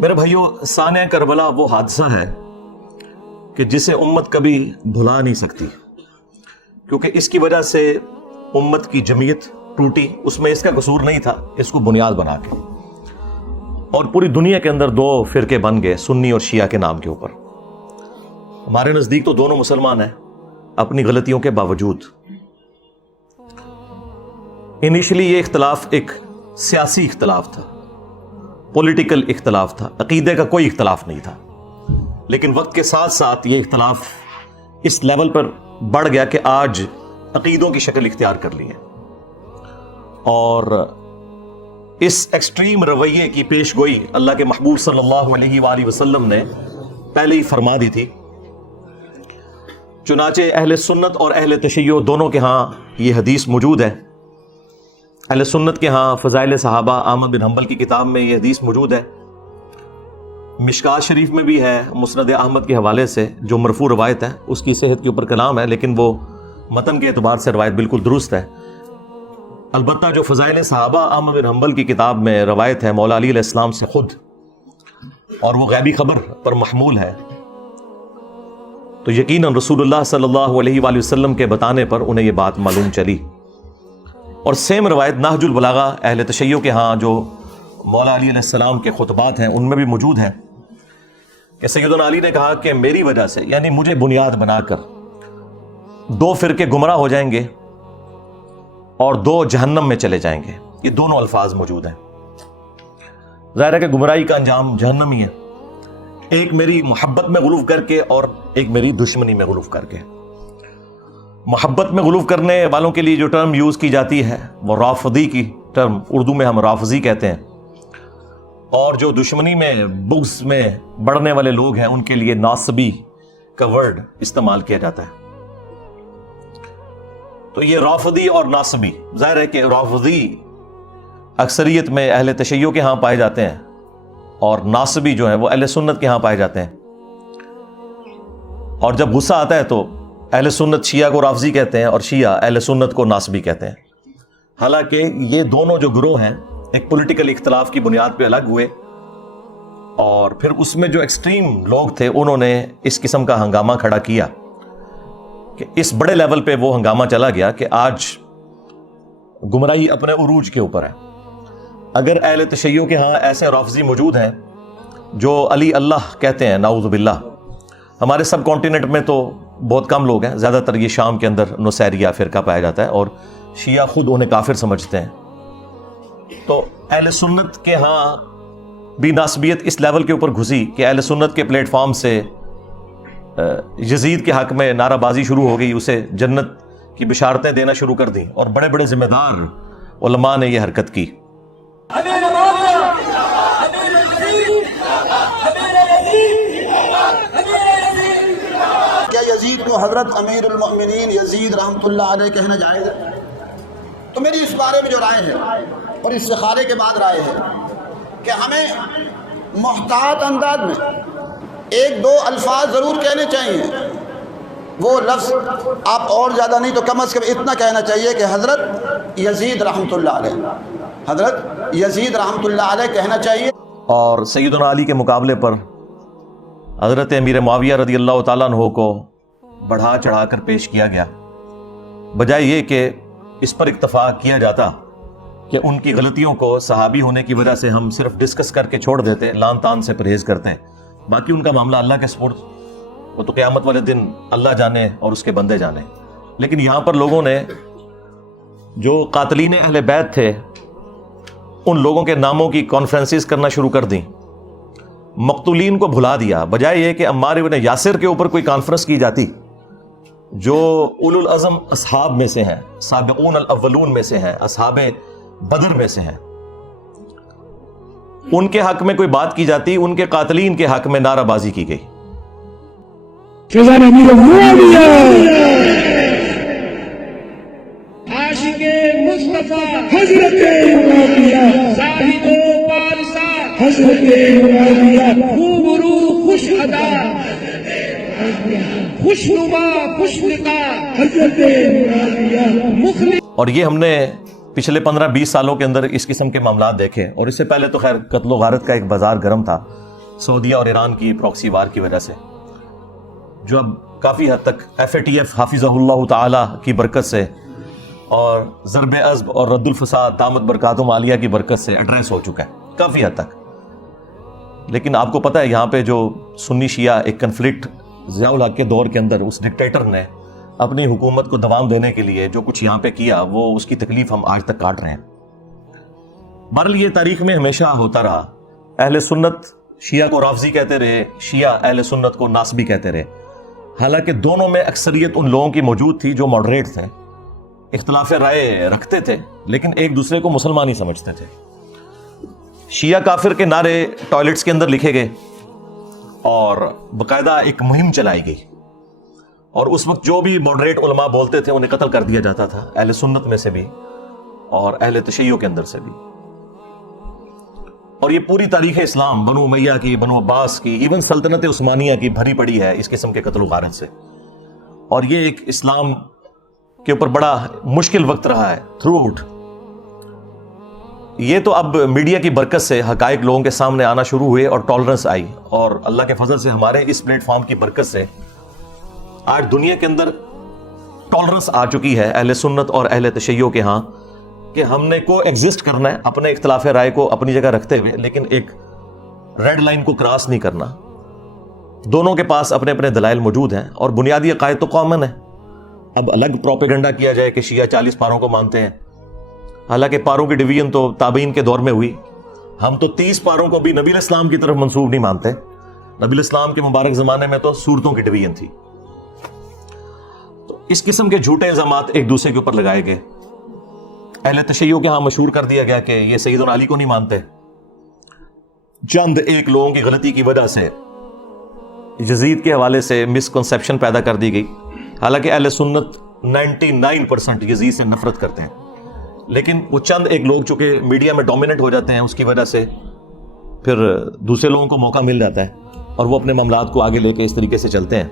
میرے بھائیوں، سانحہ کربلا وہ حادثہ ہے کہ جسے امت کبھی بھلا نہیں سکتی، کیونکہ اس کی وجہ سے امت کی جمعیت ٹوٹی۔ اس میں اس کا قصور نہیں تھا، اس کو بنیاد بنا کے اور پوری دنیا کے اندر دو فرقے بن گئے، سنی اور شیعہ کے نام کے اوپر۔ ہمارے نزدیک تو دونوں مسلمان ہیں اپنی غلطیوں کے باوجود۔ انیشلی یہ اختلاف ایک سیاسی اختلاف تھا، پولیٹیکل اختلاف تھا، عقیدے کا کوئی اختلاف نہیں تھا، لیکن وقت کے ساتھ ساتھ یہ اختلاف اس لیول پر بڑھ گیا کہ آج عقیدوں کی شکل اختیار کر لی ہے۔ اور اس ایکسٹریم رویے کی پیش گوئی اللہ کے محبوب صلی اللہ علیہ وآلہ وسلم نے پہلے ہی فرما دی تھی۔ چنانچہ اہل سنت اور اہل تشیع دونوں کے ہاں یہ حدیث موجود ہے۔ اہل سنت کے ہاں فضائل صحابہ احمد بن حنبل کی کتاب میں یہ حدیث موجود ہے، مشکات شریف میں بھی ہے مسند احمد کے حوالے سے، جو مرفوع روایت ہے۔ اس کی صحت کے اوپر کلام ہے، لیکن وہ متن کے اعتبار سے روایت بالکل درست ہے۔ البتہ جو فضائل صحابہ احمد بن حنبل کی کتاب میں روایت ہے مولا علی علیہ السلام سے خود، اور وہ غیبی خبر پر محمول ہے، تو یقیناً رسول اللہ صلی اللہ علیہ وآلہ وسلم کے بتانے پر انہیں یہ بات معلوم چلی۔ اور سیم روایت نہج البلاغہ اہل تشیع کے ہاں جو مولا علی علیہ السلام کے خطبات ہیں ان میں بھی موجود ہے کہ سیدنا علی نے کہا کہ میری وجہ سے، یعنی مجھے بنیاد بنا کر، دو فرقے گمراہ ہو جائیں گے اور دو جہنم میں چلے جائیں گے۔ یہ دونوں الفاظ موجود ہیں۔ ظاہر ہے کہ گمراہی کا انجام جہنم ہی ہے، ایک میری محبت میں غلو کر کے اور ایک میری دشمنی میں غلو کر کے۔ محبت میں غلو کرنے والوں کے لیے جو ٹرم یوز کی جاتی ہے وہ رافضی کی ٹرم، اردو میں ہم رافضی کہتے ہیں، اور جو دشمنی میں بغض میں بڑھنے والے لوگ ہیں ان کے لیے ناصبی کا ورڈ استعمال کیا جاتا ہے۔ تو یہ رافضی اور ناصبی، ظاہر ہے کہ رافضی اکثریت میں اہل تشیع کے ہاں پائے جاتے ہیں اور ناصبی جو ہیں وہ اہل سنت کے ہاں پائے جاتے ہیں۔ اور جب غصہ آتا ہے تو اہل سنت شیعہ کو رافضی کہتے ہیں اور شیعہ اہل سنت کو ناصبی کہتے ہیں۔ حالانکہ یہ دونوں جو گروہ ہیں ایک پولیٹیکل اختلاف کی بنیاد پہ الگ ہوئے، اور پھر اس میں جو ایکسٹریم لوگ تھے انہوں نے اس قسم کا ہنگامہ کھڑا کیا کہ اس بڑے لیول پہ وہ ہنگامہ چلا گیا کہ آج گمراہی اپنے عروج کے اوپر ہے۔ اگر اہل تشیع کے ہاں ایسے رافضی موجود ہیں جو علی اللہ کہتے ہیں، نعوذ باللہ، ہمارے سب کانٹیننٹ میں تو بہت کم لوگ ہیں، زیادہ تر یہ شام کے اندر نصیریہ فرقہ پایا جاتا ہے اور شیعہ خود انہیں کافر سمجھتے ہیں۔ تو اہل سنت کے ہاں بھی ناسبیت اس لیول کے اوپر گھسی کہ اہل سنت کے پلیٹ فارم سے یزید کے حق میں نعرہ بازی شروع ہو گئی، اسے جنت کی بشارتیں دینا شروع کر دیں، اور بڑے بڑے ذمہ دار علماء نے یہ حرکت کی۔ کیا یزید کو حضرت امیر المؤمنین یزید رحمۃ اللہ علیہ کہنا جائز ہے؟ تو میری اس بارے میں جو رائے ہے اور استخارے کے بعد رائے ہے کہ ہمیں محتاط انداز میں ایک دو الفاظ ضرور کہنے چاہیے۔ وہ لفظ آپ اور زیادہ نہیں تو کم از کم اتنا کہنا چاہیے کہ حضرت یزید رحمۃ اللہ علیہ، حضرت یزید رحمۃ اللہ علیہ کہنا چاہیے۔ اور سیدنا علی کے مقابلے پر حضرت امیر معاویہ رضی اللہ تعالیٰ عنہ کو بڑھا چڑھا کر پیش کیا گیا، بجائے یہ کہ اس پر اکتفا کیا جاتا کہ ان کی غلطیوں کو صحابی ہونے کی وجہ سے ہم صرف ڈسکس کر کے چھوڑ دیتے، لان تان سے پرہیز کرتے ہیں، باقی ان کا معاملہ اللہ کے سپرد، وہ تو قیامت والے دن اللہ جانے اور اس کے بندے جانے۔ لیکن یہاں پر لوگوں نے جو قاتلین اہل بیت تھے ان لوگوں کے ناموں کی کانفرنسز کرنا شروع کر دیں، مقتولین کو بھلا دیا، بجائے یہ کہ عمار بن یاسر کے اوپر کوئی کانفرنس کی جاتی جو اولو العزم اصحاب میں سے ہیں، سابقون الاولون میں سے ہیں، اصحاب بدر میں سے ہیں، ان کے حق میں کوئی بات کی جاتی، ان کے قاتلین کے حق میں نعرہ بازی کی گئی۔ عاشق مصطفیٰ حضرت معاویہ، زاہد و پارسا حضرت معاویہ، خوبرو خوش ادا خوش نما خوش لقا حضرت معاویہ۔ اور یہ ہم نے پچھلے 15-20 سالوں کے اندر اس قسم کے معاملات دیکھے، اور اس سے پہلے تو خیر قتل و غارت کا ایک بازار گرم تھا، سعودیہ اور ایران کی پراکسی وار کی وجہ سے، جو اب کافی حد تک FATF حافظہ اللہ تعالی کی برکت سے اور ضرب عزب اور رد الفساد دامت برکاتہم عالیہ کی برکت سے ایڈریس ہو چکا ہے کافی حد تک. لیکن آپ کو پتہ ہے یہاں پہ جو سنی شیعہ ایک کنفلکٹ ضیاء الحق کے دور کے اندر اس ڈکٹیٹر نے اپنی حکومت کو دوام دینے کے لیے جو کچھ یہاں پہ کیا، وہ اس کی تکلیف ہم آج تک کاٹ رہے ہیں. بہرحال یہ تاریخ میں ہمیشہ ہوتا رہا. اہل سنت شیعہ کو رافضی کہتے رہے، شیعہ اہل سنت کو ناصبی کہتے رہے، حالانکہ دونوں میں اکثریت ان لوگوں کی موجود تھی جو ماڈریٹ تھے، اختلاف رائے رکھتے تھے لیکن ایک دوسرے کو مسلمان ہی سمجھتے تھے. شیعہ کافر کے نعرے ٹوائلٹس کے اندر لکھے گئے اور باقاعدہ ایک مہم چلائی گئی، اور اس وقت جو بھی ماڈریٹ علماء بولتے تھے انہیں قتل کر دیا جاتا تھا، اہل سنت میں سے بھی اور اہل تشیع کے اندر سے بھی. اور یہ پوری تاریخ اسلام بنو امیہ کی، بنو عباس کی، ایون سلطنت عثمانیہ کی بھری پڑی ہے اس قسم کے قتل و غارت سے. اور یہ ایک اسلام کے اوپر بڑا مشکل وقت رہا ہے تھرو آؤٹ. یہ تو اب میڈیا کی برکت سے حقائق لوگوں کے سامنے آنا شروع ہوئے اور ٹالرنس آئی، اور اللہ کے فضل سے ہمارے اس پلیٹ فارم کی برکت سے آج دنیا کے اندر ٹالرنس آ چکی ہے اہل سنت اور اہل تشیع کے ہاں کہ ہم نے کو ایگزسٹ کرنا ہے اپنے اختلاف رائے کو اپنی جگہ رکھتے ہوئے، لیکن ایک ریڈ لائن کو کراس نہیں کرنا. دونوں کے پاس اپنے اپنے دلائل موجود ہیں اور بنیادی عقائد تو کامن ہے. اب الگ پروپیگنڈا کیا جائے کہ شیعہ 40 پاروں کو مانتے ہیں، حالانکہ پاروں کی ڈویژن تو تابعین کے دور میں ہوئی. ہم تو 30 پاروں کو بھی نبی الاسلام کی طرف منسوب نہیں مانتے. نبی الاسلام کے مبارک زمانے میں تو سورتوں کی ڈویژن تھی. تو اس قسم کے جھوٹے الزامات ایک دوسرے کے اوپر لگائے گئے. اہل تشیع کے ہاں مشہور کر دیا گیا کہ یہ سیدنا علی کو نہیں مانتے. چند ایک لوگوں کی غلطی کی وجہ سے یزید کے حوالے سے مسکنسیپشن پیدا کر دی گئی، حالانکہ اہل سنت 99% یزید سے نفرت کرتے ہیں، لیکن وہ چند ایک لوگ چونکہ میڈیا میں ڈومیننٹ ہو جاتے ہیں اس کی وجہ سے پھر دوسرے لوگوں کو موقع مل جاتا ہے اور وہ اپنے معاملات کو آگے لے کے اس طریقے سے چلتے ہیں.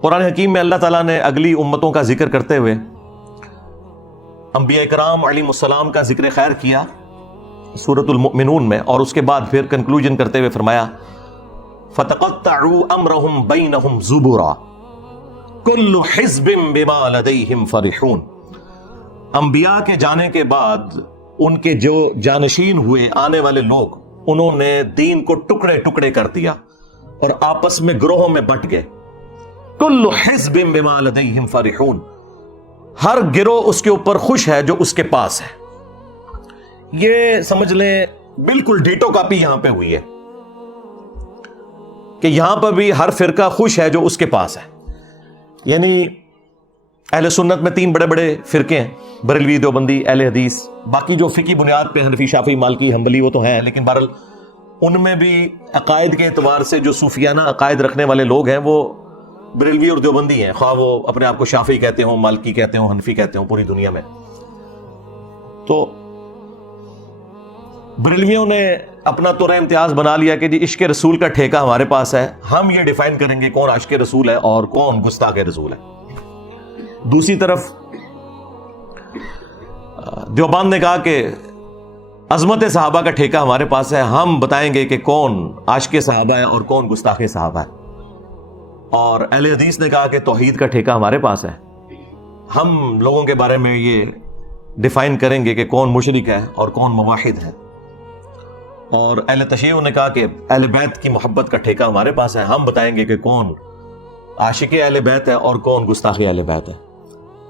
قرآن حکیم میں اللہ تعالیٰ نے اگلی امتوں کا ذکر کرتے ہوئے انبیاء کرام علیہ السلام کا ذکر خیر کیا سورۃ المؤمنون میں، اور اس کے بعد پھر کنکلوژن کرتے ہوئے فرمایا فَتَقَطَّعُوا أَمْرَهُمْ بَيْنَهُمْ زُبُرًا كُلُّ حِزْبٍ بِمَا لَدَيْهِمْ فَرِحُونَ. انبیاء کے جانے کے بعد ان کے جو جانشین ہوئے آنے والے لوگ، انہوں نے دین کو ٹکڑے ٹکڑے کر دیا اور آپس میں گروہوں میں بٹ گئے. كُلُّ حِزْبٍ بِمَا لَدَيْهِمْ فَرِحُونَ، ہر گروہ اس کے اوپر خوش ہے جو اس کے پاس ہے. یہ سمجھ لیں بالکل ڈیٹو کاپی یہاں پہ ہوئی ہے کہ یہاں پر بھی ہر فرقہ خوش ہے جو اس کے پاس ہے. یعنی اہل سنت میں 3 بڑے بڑے فرقے ہیں، بریلوی، دیوبندی، اہل حدیث. باقی جو فقہی بنیاد پہ حنفی، شافعی، مالکی، حنبلی وہ تو ہیں، لیکن بہرحال ان میں بھی عقائد کے اعتبار سے جو صوفیانہ عقائد رکھنے والے لوگ ہیں وہ بریلوی اور دیوبندی ہیں، خواہ وہ اپنے آپ کو شافعی کہتے ہوں، مالکی کہتے ہوں، حنفی کہتے ہوں پوری دنیا میں. تو بریلویوں نے اپنا طور امتیاز بنا لیا کہ جی عشق رسول کا ٹھیکہ ہمارے پاس ہے، ہم یہ ڈیفائن کریں گے کون عاشق رسول ہے اور کون گستاخ رسول ہے. دوسری طرف دیوبند نے کہا کہ عظمت صحابہ کا ٹھیکہ ہمارے پاس ہے، ہم بتائیں گے کہ کون عاشق صحابہ ہے اور کون گستاخ صحابہ ہے. اور اہل حدیث نے کہا کہ توحید کا ٹھیکہ ہمارے پاس ہے، ہم لوگوں کے بارے میں یہ ڈیفائن کریں گے کہ کون مشرک ہے اور کون موحد ہے. اور اہل تشیع نے کہا کہ اہل بیت کی محبت کا ٹھیکہ ہمارے پاس ہے، ہم بتائیں گے کہ کون عاشق اہل بیت ہے اور کون گستاخ اہل بیت ہے.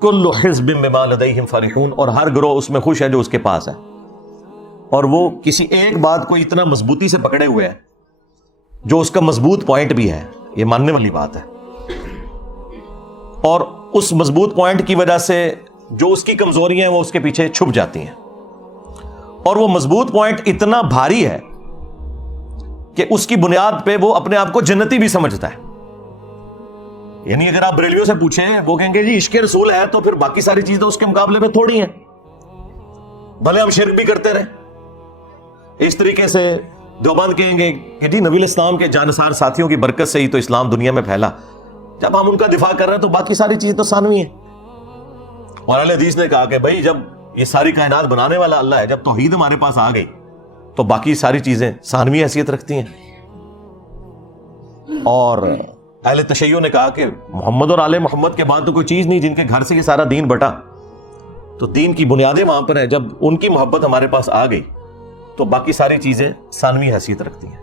کل حزب بما لدیہم فرحون، اور ہر گروہ اس میں خوش ہے جو اس کے پاس ہے. اور وہ کسی ایک بات کو اتنا مضبوطی سے پکڑے ہوئے ہیں جو اس کا مضبوط پوائنٹ بھی ہے، یہ ماننے والی بات ہے. اور اس مضبوط پوائنٹ کی وجہ سے جو اس کی کمزوریاں ہیں وہ اس کے پیچھے چھپ جاتی ہیں. اور وہ مضبوط پوائنٹ اتنا بھاری ہے کہ اس کی بنیاد پہ وہ اپنے آپ کو جنتی بھی سمجھتا ہے. یعنی اگر آپ بریلویوں سے پوچھیں وہ کہیں گے جی عشق رسول ہے تو پھر باقی ساری چیزیں اس کے مقابلے میں تھوڑی ہیں، بھلے ہم شرک بھی کرتے رہیں. اس طریقے سے دیوبند کہیں گے کہ جی نبی الاسلام کے جانثار ساتھیوں کی برکت سے ہی تو اسلام دنیا میں پھیلا، جب ہم ان کا دفاع کر رہے ہیں تو باقی ساری چیزیں تو ثانوی ہیں. اور اہل حدیث نے کہا کہ بھائی جب یہ ساری کائنات بنانے والا اللہ ہے، جب توحید ہمارے پاس آ گئی تو باقی ساری چیزیں ثانوی حیثیت رکھتی ہیں. اور اہل تشیع نے کہا کہ محمد اور آل محمد کے بعد تو کوئی چیز نہیں جن کے گھر سے یہ سارا دین بٹا, تو دین کی بنیادیں وہاں پر ہیں. جب ان کی محبت ہمارے پاس آ گئی تو باقی ساری چیزیں ثانوی حیثیت رکھتی ہیں.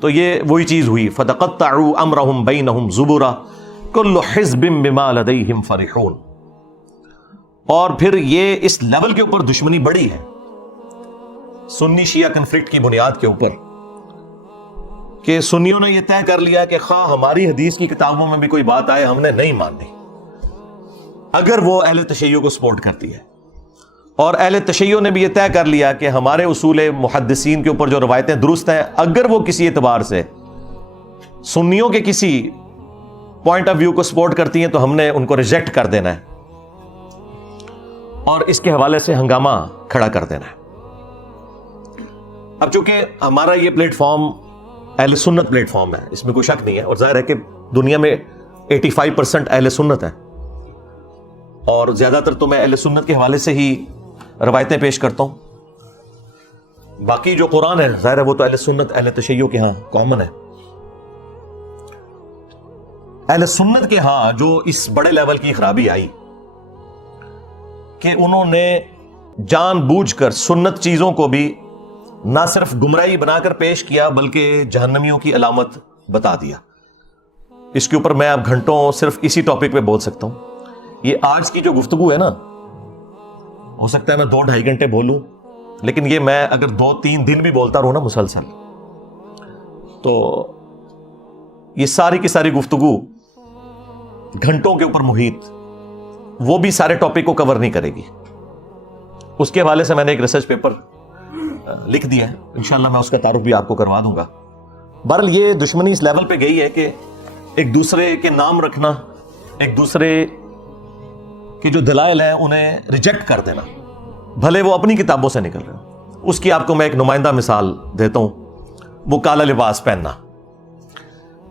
تو یہ وہی چیز ہوئی, فَتَقَطَّعُوا أَمْرَهُمْ بَيْنَهُمْ زُبُرًا كُلُّ حِزْبٍ بِمَا لَدَيْهِمْ فَرِحُونَ. اور پھر یہ اس لیول کے اوپر دشمنی بڑی ہے, سنی شیعہ کنفلکٹ کی بنیاد کے اوپر, کہ سنیوں نے یہ طے کر لیا کہ خواہ ہماری حدیث کی کتابوں میں بھی کوئی بات آئے ہم نے نہیں ماننی, اگر وہ اہل تشیع کو سپورٹ کرتی ہے. اور اہل تشیع نے بھی یہ طے کر لیا کہ ہمارے اصول محدثین کے اوپر جو روایتیں درست ہیں, اگر وہ کسی اعتبار سے سنیوں کے کسی پوائنٹ آف ویو کو سپورٹ کرتی ہیں تو ہم نے ان کو ریجیکٹ کر دینا ہے اور اس کے حوالے سے ہنگامہ کھڑا کر دینا ہے. اب چونکہ ہمارا یہ پلیٹ فارم اہل سنت پلیٹ فارم ہے, اس میں کوئی شک نہیں ہے, اور ظاہر ہے کہ دنیا میں 85% اہل سنت ہیں, اور زیادہ تر تو میں اہل سنت کے حوالے سے ہی روایتیں پیش کرتا ہوں. باقی جو قرآن ہے ظاہر ہے وہ تو اہل سنت اہل تشیع کے ہاں کامن ہے. اہل سنت کے ہاں جو اس بڑے لیول کی خرابی آئی کہ انہوں نے جان بوجھ کر سنت چیزوں کو بھی نہ صرف گمراہی بنا کر پیش کیا بلکہ جہنمیوں کی علامت بتا دیا. اس کے اوپر میں اب گھنٹوں صرف اسی ٹاپک پہ بول سکتا ہوں. یہ آج کی جو گفتگو ہے نا, ہو سکتا ہے میں 2-2.5 گھنٹے بولوں, لیکن یہ میں اگر 2-3 دن بھی بولتا رہوں نا مسلسل, تو یہ ساری کی ساری گفتگو گھنٹوں کے اوپر محیط, وہ بھی سارے ٹاپک کو کور نہیں کرے گی. اس کے حوالے سے میں نے ایک ریسرچ پیپر لکھ دیا ہے, انشاءاللہ میں اس کا تعارف بھی آپ کو کروا دوں گا. بہرحال یہ دشمنی اس لیول پہ گئی ہے کہ ایک دوسرے کے نام رکھنا, ایک دوسرے کے جو دلائل ہیں انہیں ریجیکٹ کر دینا, بھلے وہ اپنی کتابوں سے نکل رہے ہوں. اس کی آپ کو میں ایک نمائندہ مثال دیتا ہوں, وہ کالا لباس پہننا.